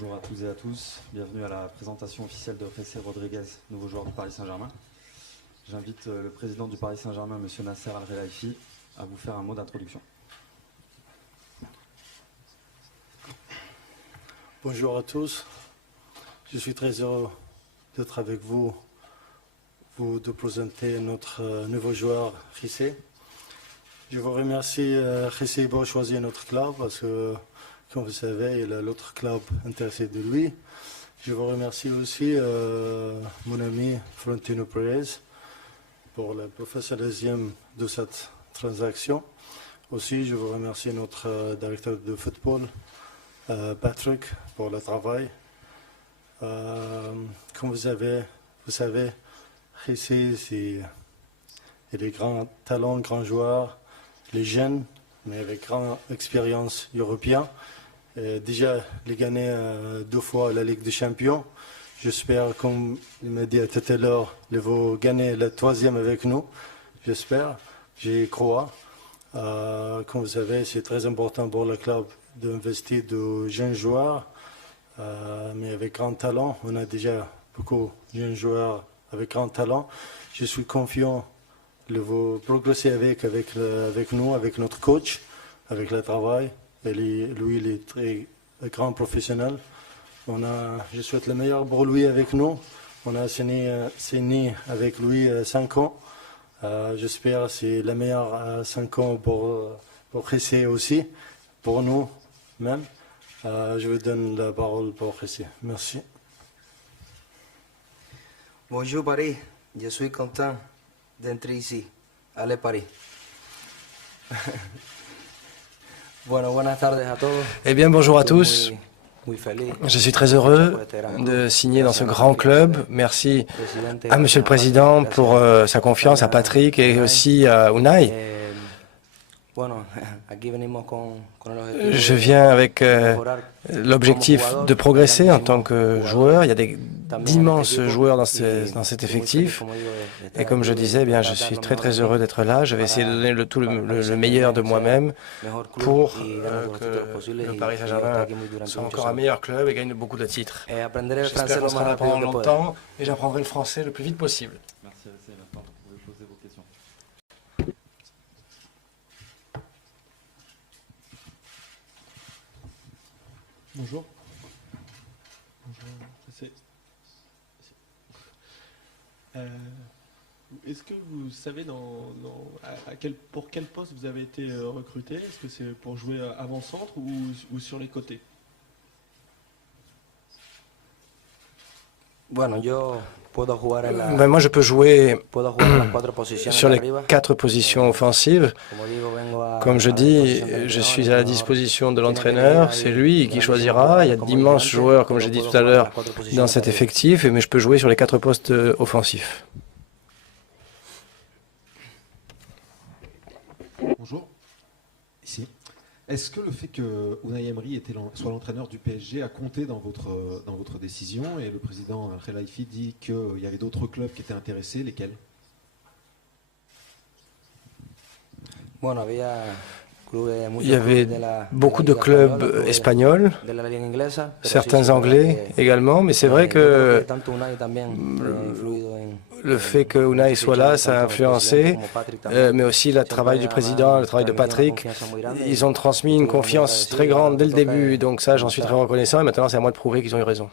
Bonjour à toutes et à tous, bienvenue à la présentation officielle de José Rodríguez, nouveau joueur du Paris Saint-Germain. J'invite le président du Paris Saint-Germain, M. Nasser Al-Khelaifi, à vous faire un mot d'introduction. Bonjour à tous, je suis très heureux d'être avec vous, de présenter notre nouveau joueur, José. Je vous remercie, José, pour choisir notre club parce que, comme vous savez, il y a l'autre club intéressé de lui. Je vous remercie aussi mon ami Florentino Pérez pour le professionnalisme de cette transaction. Aussi, je vous remercie notre directeur de football, Patrick, pour le travail. Comme vous savez, José, il est grand talent, grand joueur, il est jeune, mais avec grande expérience européenne. Déjà, il a gagné 2 fois la Ligue des Champions. J'espère, comme il m'a dit tout à l'heure, il va gagner la 3e avec nous. J'espère, j'y crois. Comme vous savez, c'est très important pour le club d'investir de jeunes joueurs, mais avec grand talent. On a déjà beaucoup de jeunes joueurs avec grand talent. Je suis confiant qu'il va progresser avec nous, avec notre coach, avec le travail. Et lui, il est très grand professionnel. Je souhaite le meilleur pour lui avec nous. On a signé avec lui 5 ans. J'espère que c'est le meilleur 5 ans pour José aussi, pour nous même. Je vous donne la parole pour José. Merci. Bonjour Paris, je suis content d'entrer ici. Allez Paris. Bueno, buenas tardes a todos. Eh bien, bonjour à tous. Je suis très heureux de signer dans ce grand club. Merci à Monsieur le Président pour sa confiance, à Patrick et aussi à Unai. Je viens avec l'objectif de progresser en tant que joueur. Il y a d'immenses joueurs dans cet effectif. Et comme je disais, eh bien, je suis très très heureux d'être là. Je vais essayer de donner le meilleur de moi-même pour que le Paris Saint-Germain soit encore un meilleur club et gagne beaucoup de titres. J'espère qu'on sera là pendant longtemps et j'apprendrai le français le plus vite possible. Merci José, maintenant vous pouvez poser vos questions. Bonjour. Bonjour, José. Est-ce que vous savez pour quel poste vous avez été recruté? Est-ce que c'est pour jouer avant-centre ou sur les côtés? Moi, je peux jouer sur les 4 positions offensives. Comme je dis, je suis à la disposition de l'entraîneur. C'est lui qui choisira. Il y a d'immenses joueurs, comme j'ai dit tout à l'heure, dans cet effectif, mais je peux jouer sur les 4 postes offensifs. Bonjour. Ici. Est-ce que le fait que Unai Emery soit l'entraîneur du PSG a compté dans votre décision? Et le président Al-Khelaifi dit qu'il y avait d'autres clubs qui étaient intéressés, lesquels? Il y avait beaucoup de clubs espagnols, certains anglais également, mais c'est vrai que le fait que Unai soit là, ça a influencé, mais aussi le travail du président, le travail de Patrick. Ils ont transmis une confiance très grande dès le début, donc ça, j'en suis très reconnaissant, et maintenant, c'est à moi de prouver qu'ils ont eu raison.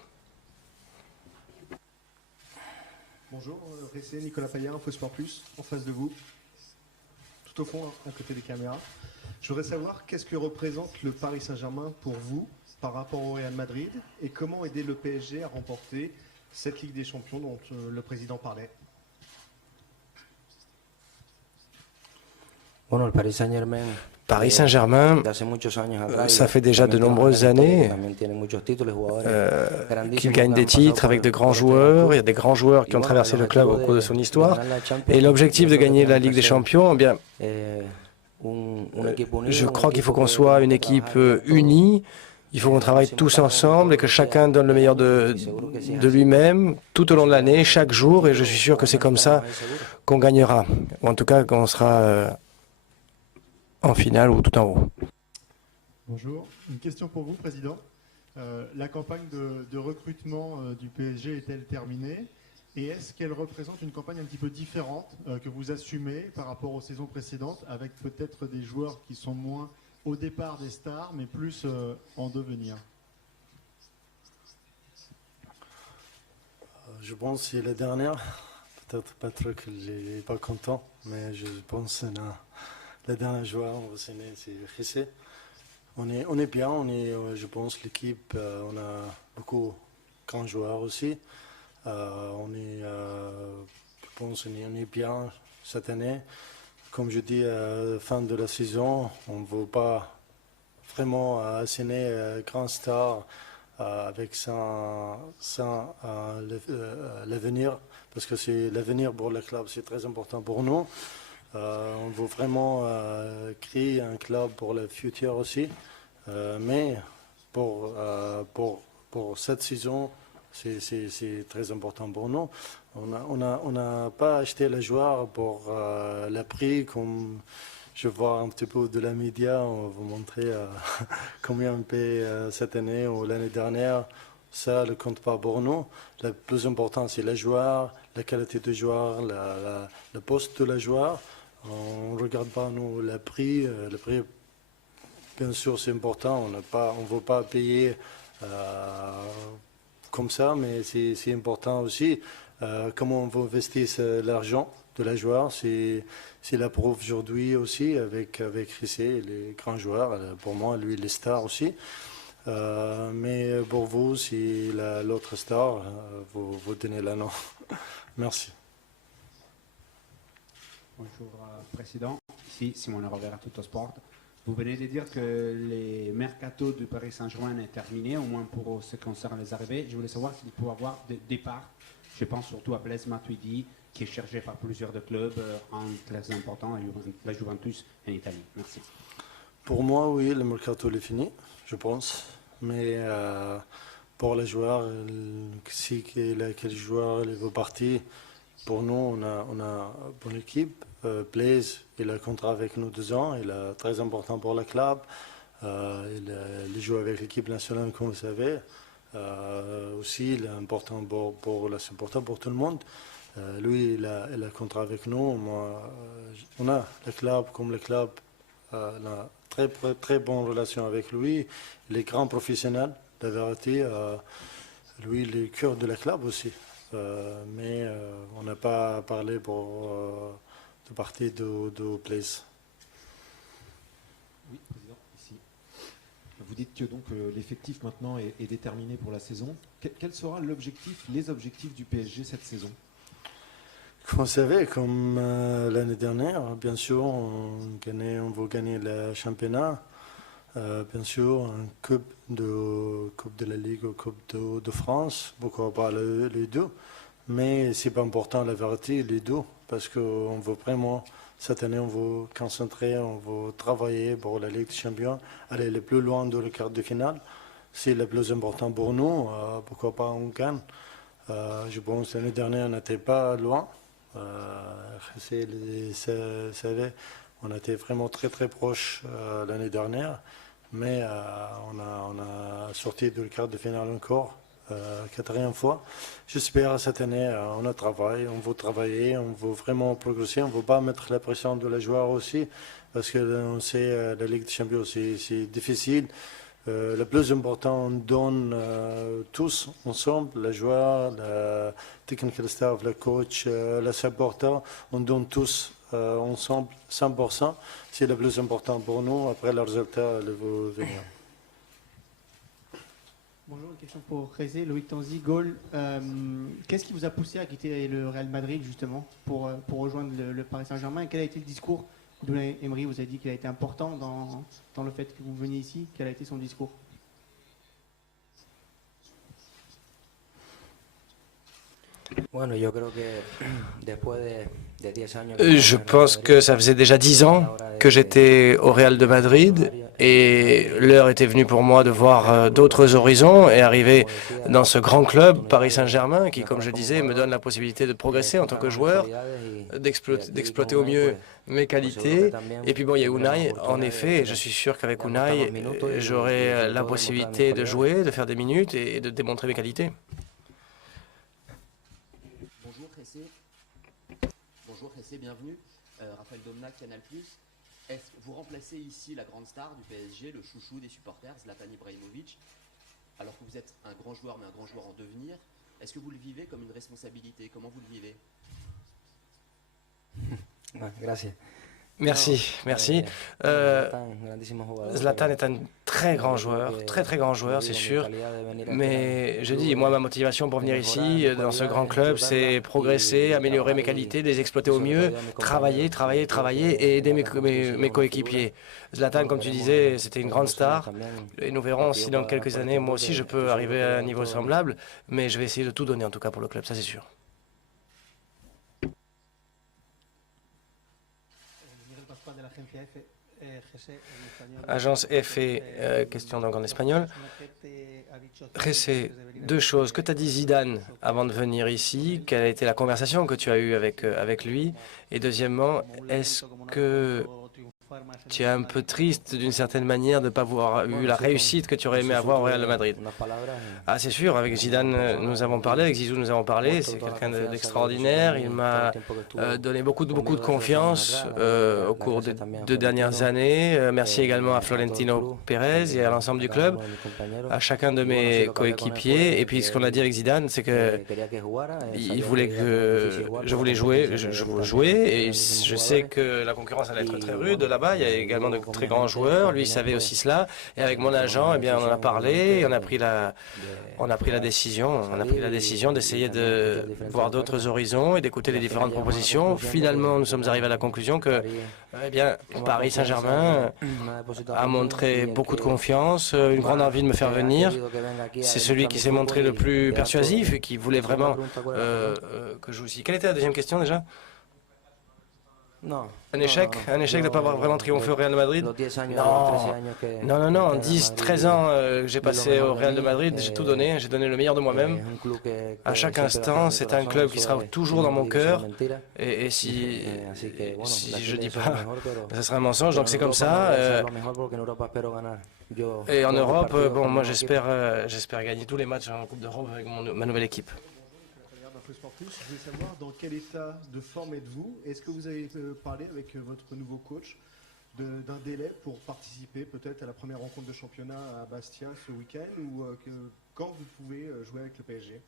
Bonjour, José, Nicolas Payet, InfoSport Plus, en face de vous, tout au fond, à côté des caméras. Je voudrais savoir qu'est-ce que représente le Paris Saint-Germain pour vous par rapport au Real Madrid et comment aider le PSG à remporter cette Ligue des Champions dont le président parlait. Paris Saint-Germain, ça fait déjà de nombreuses années qu'il gagne des titres avec de grands joueurs. Il y a des grands joueurs qui ont traversé le club au cours de son histoire. Et l'objectif de gagner la Ligue des Champions, eh bien, je crois qu'il faut qu'on soit une équipe unie. Il faut qu'on travaille tous ensemble et que chacun donne le meilleur de lui-même tout au long de l'année, chaque jour. Et je suis sûr que c'est comme ça qu'on gagnera. Ou en tout cas, qu'on sera en finale ou tout en haut. Bonjour. Une question pour vous, Président. La campagne de recrutement du PSG est-elle terminée? Et est-ce qu'elle représente une campagne un petit peu différente que vous assumez par rapport aux saisons précédentes, avec peut-être des joueurs qui sont moins au départ des stars, mais plus en devenir? Je pense que c'est la dernière. Peut-être pas trop que je n'ai pas content, mais je pense que la dernière joueur on va signer, c'est Rissé. On est bien, je pense, l'équipe, on a beaucoup de grands joueurs aussi. Je pense on est bien cette année. Comme je dis, à la fin de la saison, on ne veut pas vraiment assigner grand star avec l'avenir, parce que c'est l'avenir pour le club, c'est très important pour nous. On veut vraiment créer un club pour le futur aussi, mais pour cette saison, c'est très important pour nous. On n'a pas acheté le joueur pour le prix, comme je vois un petit peu de la média, on va vous montrer combien on paye cette année ou l'année dernière. Ça ne compte pas pour nous. Le plus important, c'est le joueur, la qualité du joueur, le poste de le joueur. On ne regarde pas nous le prix. Le prix, bien sûr, c'est important. On ne veut pas payer comme ça, mais c'est important aussi. Comment on veut investir l'argent de la joueur, c'est la preuve aujourd'hui aussi avec Rissé, les grands joueurs. Pour moi, lui, les stars aussi. Mais pour vous, si l'autre star, vous donnez le nom. Merci. Bonjour, Président. Ici, Simone Rovera, Tuttosport. Vous venez de dire que les mercato du Paris Saint-Germain est terminé, au moins pour ce qui concerne les arrivées. Je voulais savoir s'il peut y avoir des départs. Je pense surtout à Blaise Matuidi, qui est cherché par plusieurs de clubs, un très important, la Juventus en Italie. Merci. Pour moi, oui, le mercato est fini, je pense. Mais pour les joueurs, si quel joueur veut partir, pour nous, on a une bonne équipe. Blaise, il a un contrat avec nous 2 ans. Il est très important pour le club. Il joue avec l'équipe nationale, comme vous savez. Aussi, il est important pour tout le monde. Lui, il a un contrat avec nous. On a le club, comme le club, a très, très bonne relation avec lui. Il est grand professionnel, la vérité. Lui, il est le cœur de la club aussi. Mais on n'a pas parlé de partie de Blaise. Oui, Président, ici. Vous dites que donc l'effectif maintenant est déterminé pour la saison. Quel sera les objectifs du PSG cette saison? Comme vous savez, comme l'année dernière, bien sûr, on veut gagner le championnat. Bien sûr, une coupe de la Ligue ou coupe de France, pourquoi pas les deux. Mais c'est pas important la vérité, les deux, parce qu'on veut vraiment, cette année, on veut concentrer, on veut travailler pour la Ligue des Champions, aller le plus loin de la quart de finale. C'est le plus important pour nous, pourquoi pas on gagne. Je pense que l'année dernière, on n'était pas loin. Savez, on était vraiment très très proche l'année dernière, mais on a sorti de la quart de finale encore, 4e fois. J'espère cette année, on veut travailler, on veut vraiment progresser, on ne veut pas mettre la pression de la joueur aussi, parce que on sait la Ligue des Champions c'est difficile. Le plus important, on donne tous ensemble, les joueurs, le technical staff, le coach, le supporter, on donne tous ensemble 100%. C'est le plus important pour nous. Après, le résultat, il va venir. Bonjour, une question pour Ressé, Loïc Tanzi, Gaulle. Qu'est-ce qui vous a poussé à quitter le Real Madrid justement pour rejoindre le Paris Saint-Germain? Et quel a été le discours d'Unai Emery? Vous avez dit qu'il a été important dans le fait que vous veniez ici. Quel a été son discours? Je pense que ça faisait déjà 10 ans que j'étais au Real de Madrid et l'heure était venue pour moi de voir d'autres horizons et arriver dans ce grand club, Paris Saint-Germain, qui, comme je disais, me donne la possibilité de progresser en tant que joueur, d'exploiter au mieux mes qualités. Et puis bon, il y a Unai, en effet, et je suis sûr qu'avec Unai, j'aurai la possibilité de jouer, de faire des minutes et de démontrer mes qualités. Bonjour Jessé, bienvenue. Raphaël Domna, Canal+. Est-ce que vous remplacez ici la grande star du PSG, le chouchou des supporters, Zlatan Ibrahimovic, alors que vous êtes un grand joueur, mais un grand joueur en devenir? Est-ce que vous le vivez comme une responsabilité? Comment vous le vivez? Merci. Zlatan est un très grand joueur, très grand joueur, c'est sûr. Mais je dis, moi, ma motivation pour venir ici, dans ce grand club, c'est progresser, améliorer mes qualités, les exploiter au mieux, travailler et aider mes coéquipiers. Zlatan, comme tu disais, c'était une grande star. Et nous verrons si dans quelques années, moi aussi, je peux arriver à un niveau semblable. Mais je vais essayer de tout donner, en tout cas, pour le club, ça c'est sûr. Agence F, question donc en espagnol. Jessé, deux choses. Que t'a dit Zidane avant de venir ici? Quelle a été la conversation que tu as eue avec lui? Et deuxièmement, est-ce que tu es un peu triste d'une certaine manière de ne pas avoir eu la réussite que tu aurais aimé avoir au Real de Madrid? Ah, c'est sûr, avec Zidane, nous avons parlé, avec Zizou, nous avons parlé. C'est quelqu'un d'extraordinaire. Il m'a donné beaucoup de confiance au cours des 2 dernières années. Merci également à Florentino Pérez et à l'ensemble du club, à chacun de mes coéquipiers. Et puis, ce qu'on a dit avec Zidane, c'est qu'il voulait que je voulais jouer, et je sais que la concurrence allait être très rude là-bas. Il y a également de très grands joueurs. Lui, il savait aussi cela. Et avec mon agent, eh bien, on en a parlé. Et on a pris la décision d'essayer de voir d'autres horizons et d'écouter les différentes propositions. Finalement, nous sommes arrivés à la conclusion que, eh bien, Paris Saint-Germain a montré beaucoup de confiance, une grande envie de me faire venir. C'est celui qui s'est montré le plus persuasif et qui voulait vraiment que je joue aussi. Quelle était la deuxième question déjà? Un échec de ne pas avoir vraiment triomphé au Real de Madrid? Non, 10, 13 ans que j'ai passé au Real de Madrid, j'ai tout donné, j'ai donné le meilleur de moi-même. À chaque instant, c'est un club qui sera toujours dans mon cœur. Et si je dis pas, ça serait un mensonge, donc c'est comme ça. Et en Europe, bon, moi j'espère gagner tous les matchs en Coupe d'Europe avec ma nouvelle équipe. Je voulais savoir dans quel état de forme êtes-vous? Est-ce que vous avez parlé avec votre nouveau coach d'un délai pour participer peut-être à la première rencontre de championnat à Bastia ce week-end ou quand vous pouvez jouer avec le PSG?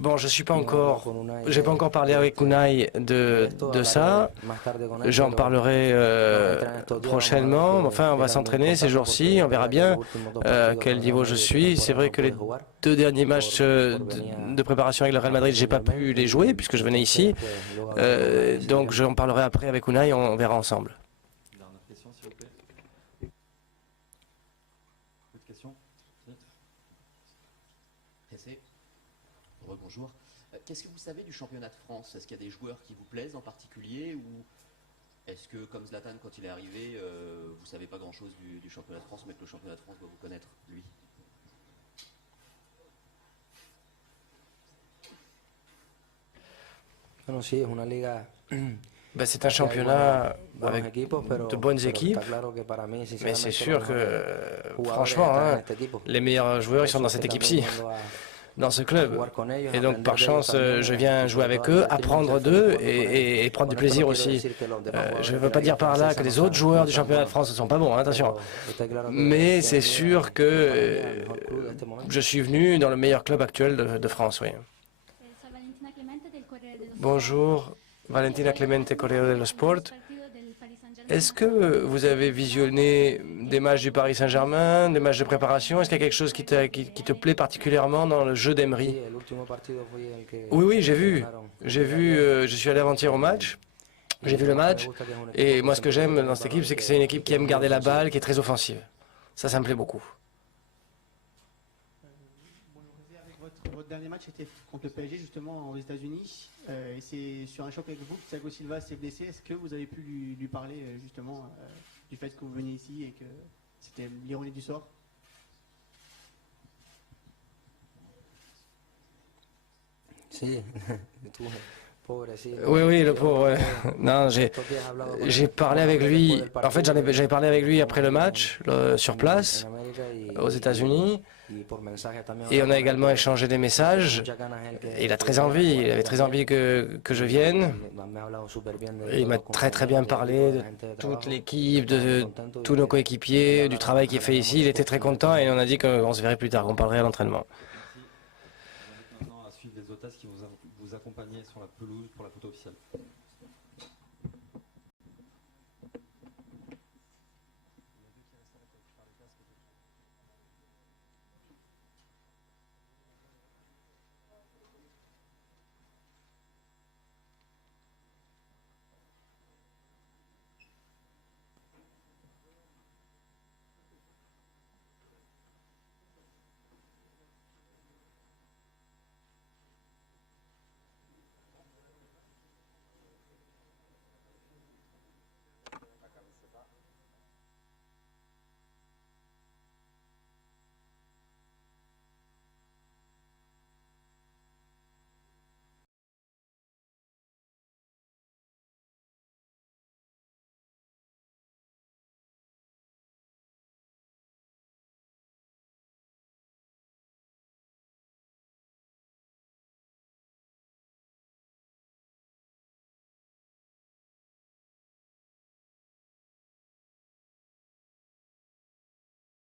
Bon, j'ai pas encore parlé avec Unai de ça. J'en parlerai prochainement. Enfin, on va s'entraîner ces jours-ci. On verra bien quel niveau je suis. C'est vrai que les 2 derniers matchs de préparation avec le Real Madrid, j'ai pas pu les jouer puisque je venais ici. Donc, j'en parlerai après avec Unai. On verra ensemble. Dernière question, s'il vous plaît. Autre question? Bonjour. Qu'est-ce que vous savez du championnat de France? Est-ce qu'il y a des joueurs qui vous plaisent en particulier ou est-ce que, comme Zlatan, quand il est arrivé, vous ne savez pas grand-chose du championnat de France, mais que le championnat de France doit vous connaître, lui? C'est un championnat avec de bonnes équipes, mais c'est sûr que, franchement, les meilleurs joueurs ils sont dans cette équipe-ci, dans ce club. Et donc, par chance, je viens jouer avec eux, apprendre d'eux et prendre du plaisir aussi. Je ne veux pas dire par là que les autres joueurs du championnat de France ne sont pas bons, attention. Mais c'est sûr que je suis venu dans le meilleur club actuel de France, oui. Bonjour, Valentina Clemente, Correo dello Sport. Est-ce que vous avez visionné des matchs du Paris Saint-Germain, des matchs de préparation? Est-ce qu'il y a quelque chose qui te plaît particulièrement dans le jeu d'Emery? Oui, j'ai vu. Je suis allé avant-hier au match. J'ai vu le match. Et moi, ce que j'aime dans cette équipe, c'est que c'est une équipe qui aime garder la balle, qui est très offensive. Ça me plaît beaucoup. Votre dernier match était contre le PSG, justement, aux États-Unis. Et c'est sur un choc avec vous que Thiago Silva s'est blessé. Est-ce que vous avez pu lui parler, justement, du fait que vous veniez ici et que c'était l'ironie du sort? Si, Oui, le pauvre. Non, j'ai parlé avec lui. En fait, j'avais parlé avec lui après le match, sur place, aux États-Unis. Et on a également échangé des messages. Il a très envie, il avait très envie que je vienne. Et il m'a très bien parlé de toute l'équipe, de tous nos coéquipiers, du travail qui est fait ici. Il était très content et on a dit qu'on se verrait plus tard, qu'on parlerait à l'entraînement. Maintenant à suivre les hôtesses qui vous accompagnaient sur la pelouse pour la photo officielle.